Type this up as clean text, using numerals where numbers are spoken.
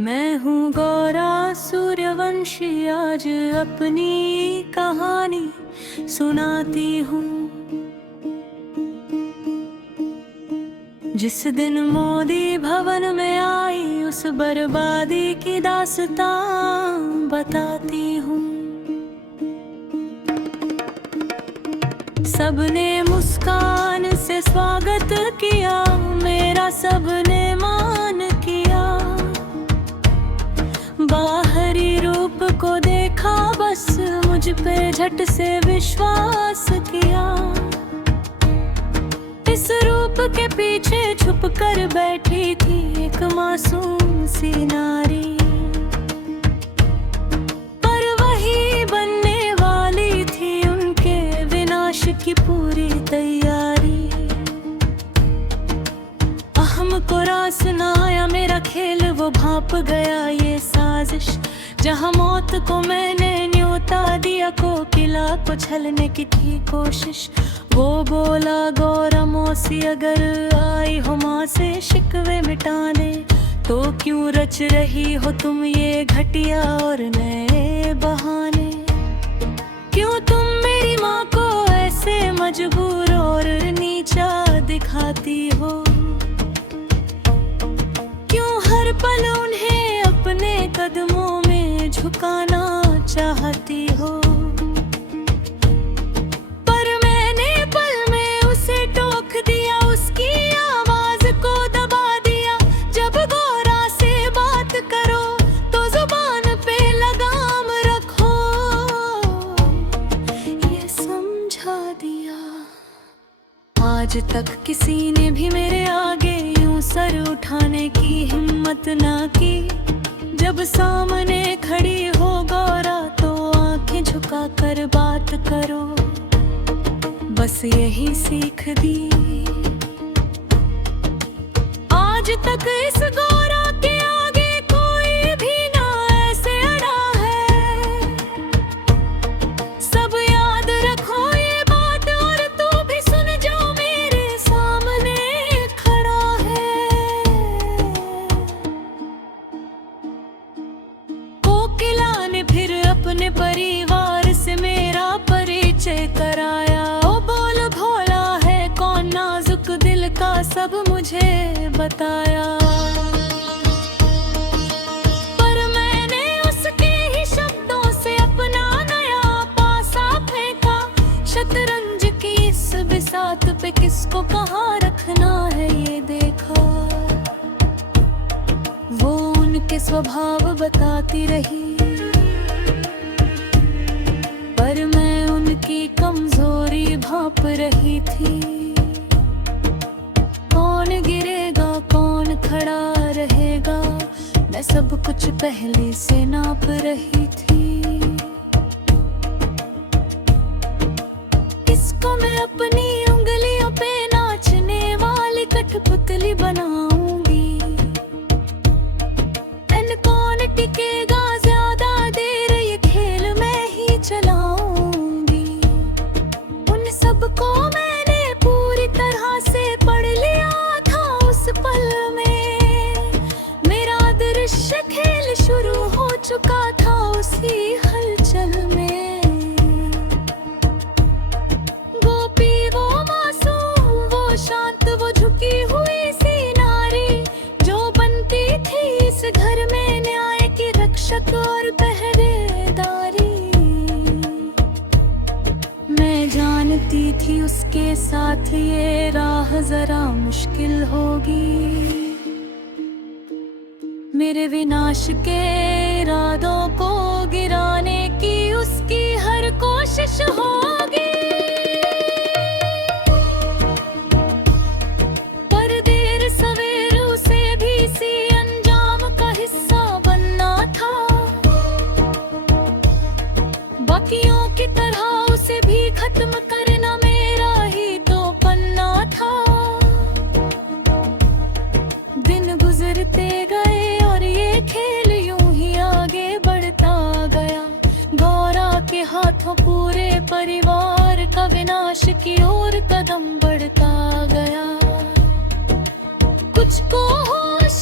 मैं हूँ गौरा सूर्यवंशी, आज अपनी कहानी सुनाती हूँ। जिस दिन मोदी भवन में आई, उस बर्बादी की दास्तां बताती हूँ। सबने मुस्कान से स्वागत किया, मेरा सबने मान किया। बाहरी रूप को देखा, बस मुझ पे झट से विश्वास किया। इस रूप के पीछे छुप कर बैठी थी एक मासूम सी नारी, पर वही बनने वाली थी उनके विनाश की पूरी तैयारी। अहम को रास न आया मेरा खेल, वो भाप गया ये साजिश। जहाँ मौत को मैंने न्योता दिया, कोकिला को छलने की थी कोशिश। वो बोला, गौरा मौसी अगर आई हो माँ से शिकवे मिटाने, तो क्यों रच रही हो तुम ये घटिया और नए बहाने। क्यों तुम मेरी माँ को ऐसे मजबूर और नीचा दिखाती हो। क्यों हर पल उन्हें अपने कदमों में झुकाना चाहती हो। पर मैंने पल में उसे टोक दिया, उसकी आवाज को दबा दिया। जब गौरा से बात करो तो जुबान पे लगाम रखो, ये समझा दिया। आज तक किसी ने भी मेरे आगे यूं सर उठाने की हिम्मत ना की। जब सामने खड़ी हो गौरा, तो आंखें झुका कर बात करो, बस यही सीख दी। आज तक इस गौरा के आगे कोई भी ना ऐसे अड़ा है। सब याद रखो ये बात, और तू भी सुन जो मेरे सामने खड़ा है। कोकिला ने फिर अपने परिवार से मेरा परिचय कराया। ओ बोल भोला है कौन, नाजुक दिल का सब मुझे बताया। पर मैंने उसके ही शब्दों से अपना नया पासा फेंका। शतरंज की इस बिसात पे किसको कहाँ रखना है ये देखा। वो उनके स्वभाव बताती रही, पर मैं उनकी कमजोरी भांप रही थी। कौन गिरेगा कौन खड़ा रहेगा, मैं सब कुछ पहले से नाप रही थी। किसको मैं अपनी उंगलियों पे नाचने वाली कठपुतली बनाऊंगी। एन कौन टिकेगा ज्यादा देर, ये खेल मैं ही चलाऊंगी। उन सबको मैंने पूरी तरह से पढ़ लिया था उस पल में। मेरा दृश्य खेल शुरू हो चुका था उसी हलचल में। गोपी वो मासूम, वो शांत, वो झुकी हुई सी नारी, जो बनती थी इस घर में न्याय की रक्षक और पहरेदारी। मैं जानती थी उसके साथ ये राह जरा मुश्किल होगी। मेरे विनाश के इरादों को गिराने की उसकी हर कोशिश होगी। पर देर सवेर उसे भी इसी अंजाम का हिस्सा बनना था। बाकियों की तरह उसे भी खत्म करना मेरा ही तो पन्ना था। दिन गुजरते गए और ये खेल यूं ही आगे बढ़ता गया। गौरा के हाथों पूरे परिवार का विनाश की ओर कदम बढ़ता गया। कुछ को होश